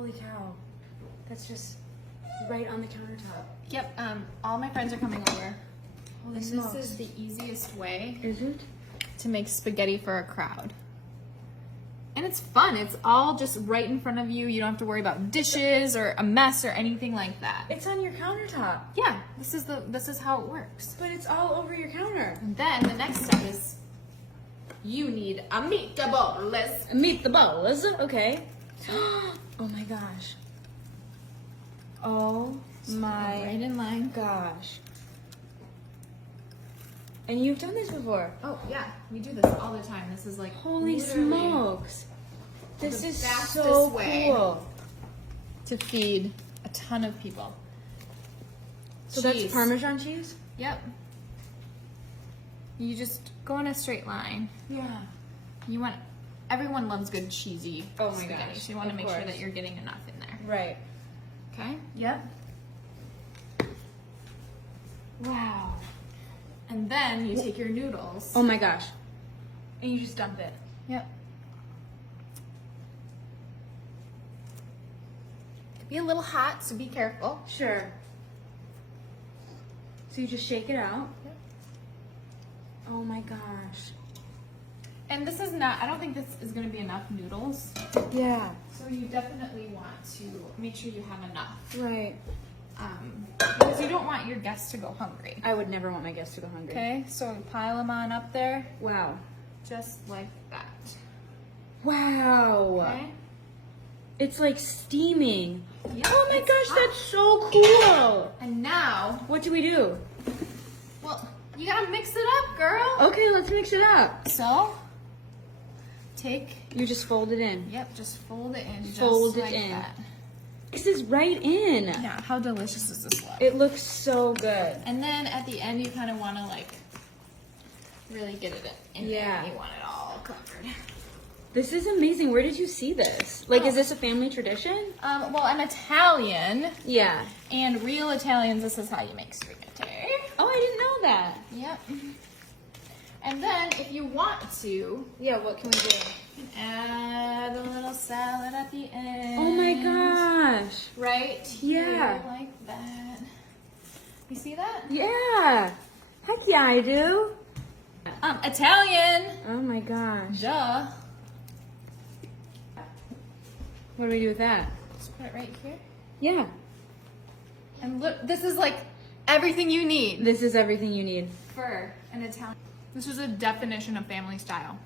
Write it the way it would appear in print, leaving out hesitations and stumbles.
Holy cow. That's just right on the countertop. Yep, all my friends are coming over. Holy And smokes. this is the easiest way Is it? to make spaghetti for a crowd. And it's fun. It's all just right in front of you. You don't have to worry about dishes or a mess or anything like that. It's on your countertop. Yeah, this is how it works. But it's all over your counter. And then the next step is you need a meatballs. Meet the balls. Okay. Oh my gosh. Oh my Right in line. gosh. And you've done this before. Oh yeah, we do this all the time. This is like Holy literally smokes. This the is fastest so way. cool. to feed a ton of people. So Cheese. that's Parmesan cheese? Yep. You just go in a straight line. Yeah. Everyone loves good cheesy Oh my spaghetti. gosh, So you want to of make sure course. that you're getting enough in there. Right. Okay? Yep. Wow. And then you take your noodles. Oh my gosh. And you just dump it. Yep. Could be a little hot, so be careful. Sure. So you just shake it out. Yep. Oh my gosh. And this is not, I don't think this is going to be enough noodles. Yeah. So you definitely want to make sure you have enough. Right. Because you don't want your guests to go hungry. I would never want my guests to go hungry. Okay, so pile them on up there, Wow. just like that. Wow. Okay? It's like steaming. Yeah, Oh my it's gosh, hot. that's so cool. And now, What do we do? well, you gotta mix it up, girl. Okay, let's mix it up. So, take, You just fold it in. yep, just fold it in, Fold just it like in. that. This is right in. Yeah, how delicious is this look? It looks so good. And then at the end, you kind of want to like really get it in Yeah. there. You want it all covered. This is amazing. Where did you see this? Like, is this a family tradition? Well, I'm Italian, Yeah. and real Italians, this is how you make spaghetti. Oh, I didn't know that. Yep. And then, if you want to, Yeah, what can we do? add a little salad at the end. Oh my gosh. Right? Yeah. Here, like that. You see that? Yeah. Heck yeah, I do. Italian. Oh my gosh. Duh. What do we do with that? Just put it right here. Yeah. And look, this is like everything you need This is everything you need. for an Italian. This is a definition of family style.